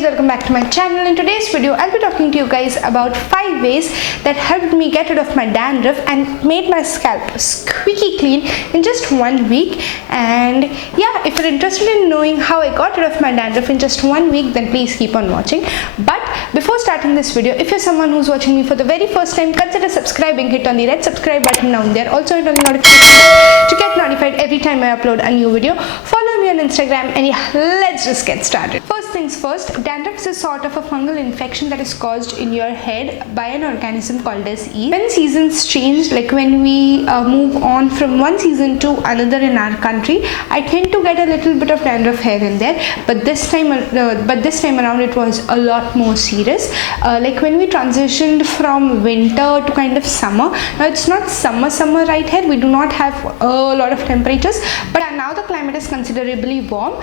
Welcome back to my channel. In today's video I'll be talking to you guys about 5 ways that helped me get rid of my dandruff and made my scalp squeaky clean in just 1 week. And yeah, if you're interested in knowing how I got rid of my dandruff in just 1 week, then please keep on watching. But before starting this video, if you're someone who's watching me for the very first time, consider subscribing. Hit on the red subscribe button down there. Also hit on the notification to get notified every time I upload a new video. Follow me on Instagram, and yeah, let's just get started. First things first, dandruff is a sort of a fungal infection that is caused in your head by an organism called as yeast. When seasons change, like when we move on from one season to another in our country, I tend to get a little bit of dandruff here and there. But this time around, it was a lot more serious. Like when we transitioned from winter to kind of summer. Now it's not summer right here. We do not have a lot of temperatures, but now the climate is considerably warm.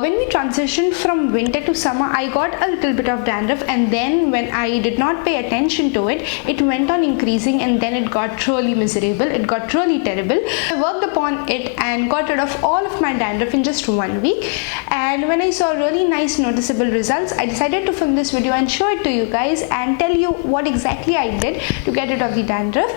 When we transitioned from winter to summer, I got a little bit of dandruff, and then when I did not pay attention to it, it went on increasing, and then it got really miserable. It got really terrible. I worked upon it and got rid of all of my dandruff in just 1 week. And when I saw really nice noticeable results, I decided to film this video and show it to you guys and tell you what exactly I did to get rid of the dandruff.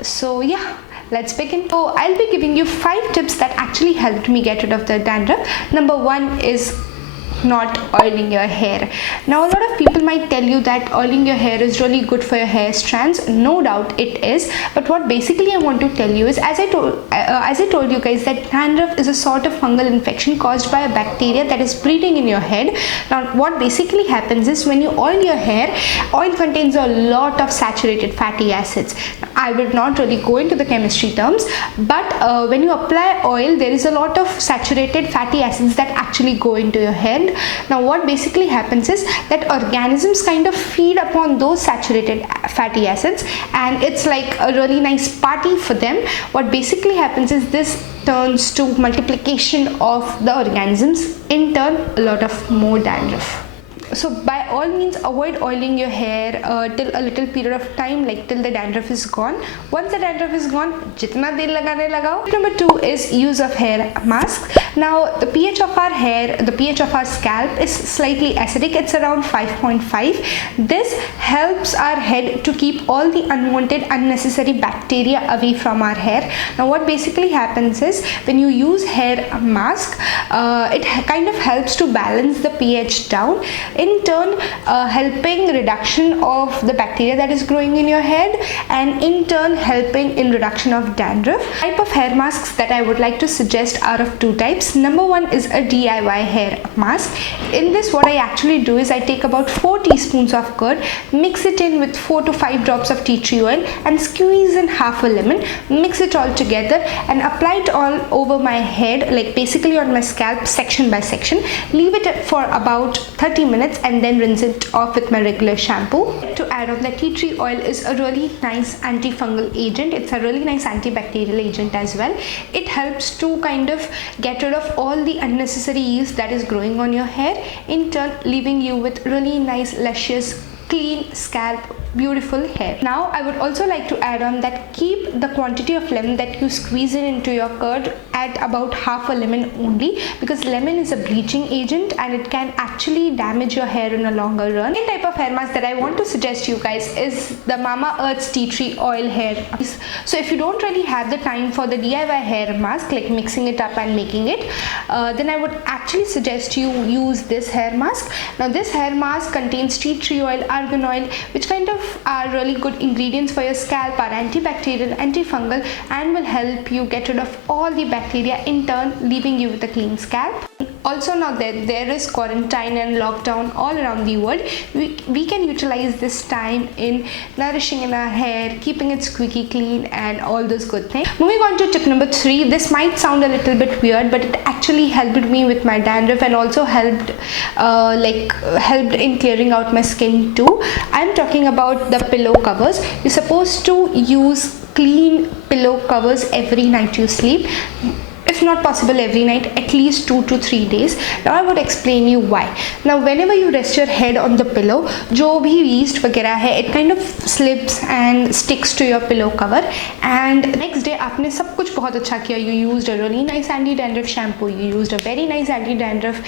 So yeah, let's begin. So I'll be giving you 5 tips that actually helped me get rid of the dandruff. Number 1 is not oiling your hair. Now a lot of people might tell you that oiling your hair is really good for your hair strands. No doubt it is, but what basically I want to tell you is, as I told you guys, that dandruff is a sort of fungal infection caused by a bacteria that is breeding in your head. Now what basically happens is, when you oil your hair, oil contains a lot of saturated fatty acids. I will not really go into the chemistry terms, but when you apply oil, there is a lot of saturated fatty acids that actually go into your head. Now what basically happens is that organisms kind of feed upon those saturated fatty acids, and it's like a really nice party for them. What basically happens is this turns to multiplication of the organisms, in turn a lot of more dandruff. So by all means, avoid oiling your hair till a little period of time, like till the dandruff is gone. Once the dandruff is gone, jitna del lagane lagao. Number 2 is use of hair mask. Now the pH of our hair, the pH of our scalp is slightly acidic. It's around 5.5. This helps our head to keep all the unwanted, unnecessary bacteria away from our hair. Now what basically happens is, when you use hair mask, it kind of helps to balance the pH down, in turn helping reduction of the bacteria that is growing in your head, and in turn helping in reduction of dandruff. Type of hair masks that I would like to suggest are of 2 types. Number 1 is a DIY hair mask. In this, what I actually do is I take about 4 teaspoons of curd, mix it in with 4 to 5 drops of tea tree oil, and squeeze in half a lemon. Mix it all together and apply it all over my head, like basically on my scalp, section by section. Leave it for about 30 minutes and then rinse it off with my regular shampoo. To add on, the tea tree oil is a really nice antifungal agent. It's a really nice antibacterial agent as well. It helps to kind of get rid of all the unnecessary yeast that is growing on your hair, in turn leaving you with really nice, luscious, clean scalp, beautiful hair. Now I would also like to add on that keep the quantity of lemon that you squeeze in into your curd at about half a lemon only, because lemon is a bleaching agent and it can actually damage your hair in a longer run. The type of hair mask that I want to suggest you guys is the Mama Earth's tea tree oil hair mask. So if you don't really have the time for the DIY hair mask, like mixing it up and making it, then I would actually suggest you use this hair mask. Now this hair mask contains tea tree oil, argan oil, which kind of are really good ingredients for your scalp, are antibacterial, antifungal, and will help you get rid of all the bacteria, in turn leaving you with a clean scalp. Also, now that there is quarantine and lockdown all around the world, we can utilize this time in nourishing in our hair, keeping it squeaky clean, and all those good things. Moving on to tip number 3. This might sound a little bit weird, but it actually helped me with my dandruff and also helped in clearing out my skin too. I'm talking about the pillow covers. You're supposed to use clean pillow covers every night you sleep. If if not possible every night, at least 2 to 3 days. Now I would explain you why. Now whenever you rest your head on the pillow, जो भी yeast वगैरह है, it kind of slips and sticks to your pillow cover, and next day आपने सब कुछ बहुत अच्छा किया. You used a really nice anti-dandruff shampoo, you used a very nice anti-dandruff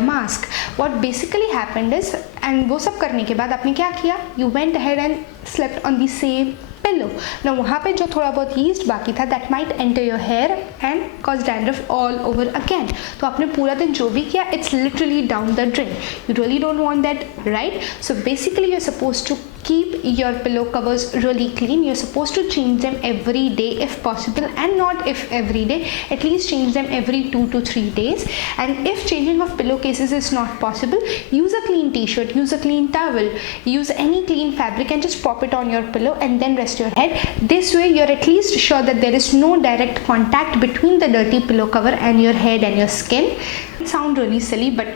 mask. What basically happened is, and वो सब करने के बाद आपने क्या किया? You went ahead and slept on the same pillow. Now वहाँ पे जो थोड़ा बहुत yeast बाकी था, that might enter your hair and cause dandruff all over again. तो आपने पूरा दिन जो भी किया, it's literally down the drain. You really don't want that, right? So basically you're supposed to keep your pillow covers really clean. You're supposed to change them every day if possible, and not if every day, at least change them every 2 to 3 days. And if changing of pillowcases is not possible, use a clean t-shirt, use a clean towel, use any clean fabric and just pop it on your pillow and then rest your head. This way you're at least sure that there is no direct contact between the dirty pillow cover and your head and your skin. It sounds really silly, but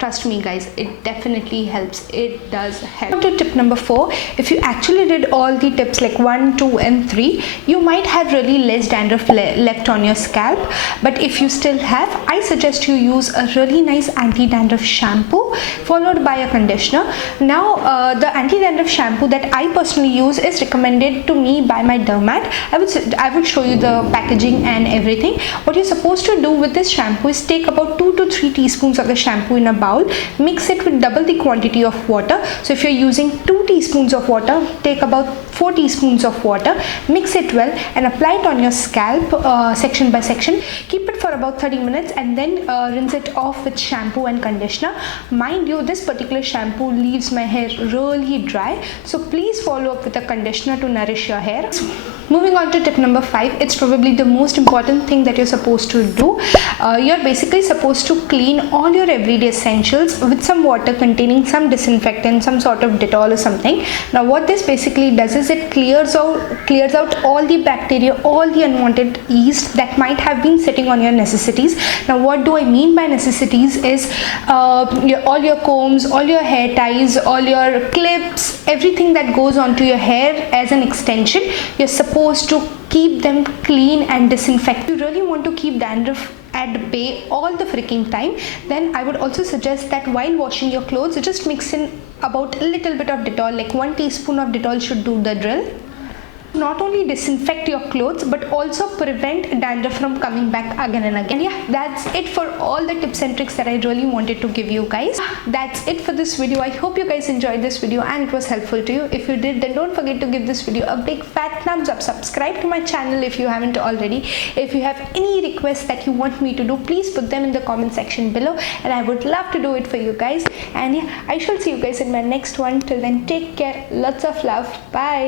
trust me guys, it definitely helps. It does help. Now to tip number 4, if you actually did all the tips like 1, 2 and 3, you might have really less dandruff left on your scalp. But if you still have, I suggest you use a really nice anti-dandruff shampoo followed by a conditioner. Now the anti-dandruff shampoo that I personally use is recommended to me by my dermat. I would show you the packaging and everything. What you're supposed to do with this shampoo is take about 2 to 3 teaspoons of the shampoo in a bowl, mix it with double the quantity of water. So if you're using 2 teaspoons of water, take about 4 teaspoons of water, mix it well and apply it on your scalp section by section. Keep it for about 30 minutes and then rinse it off with shampoo and conditioner. Mind you, this particular shampoo leaves my hair really dry, so please follow up with a conditioner to nourish your hair. Moving on to tip number 5, it's probably the most important thing that you're supposed to do. You're basically supposed to clean all your everyday essentials with some water containing some disinfectant, some sort of Dettol or something. Now what this basically does is it clears out all the bacteria, all the unwanted yeast that might have been sitting on your necessities. Now what do I mean by necessities is all your combs, all your hair ties, all your clips, everything that goes onto your hair as an extension. You're supposed to keep them clean and disinfect. If you really want to keep dandruff at bay all the freaking time, then I would also suggest that while washing your clothes, you just mix in about a little bit of Dettol, like 1 teaspoon of Dettol should do the drill. Not only disinfect your clothes but also prevent dandruff from coming back again and again. Yeah, that's it for all the tips and tricks that I really wanted to give you guys. That's it for this video. I hope you guys enjoyed this video and it was helpful to you. If you did, then don't forget to give this video a big fat thumbs up. Subscribe to my channel if you haven't already. If you have any requests that you want me to do, please put them in the comment section below and I would love to do it for you guys. And yeah, I shall see you guys in my next one. Till then, take care. Lots of love. Bye.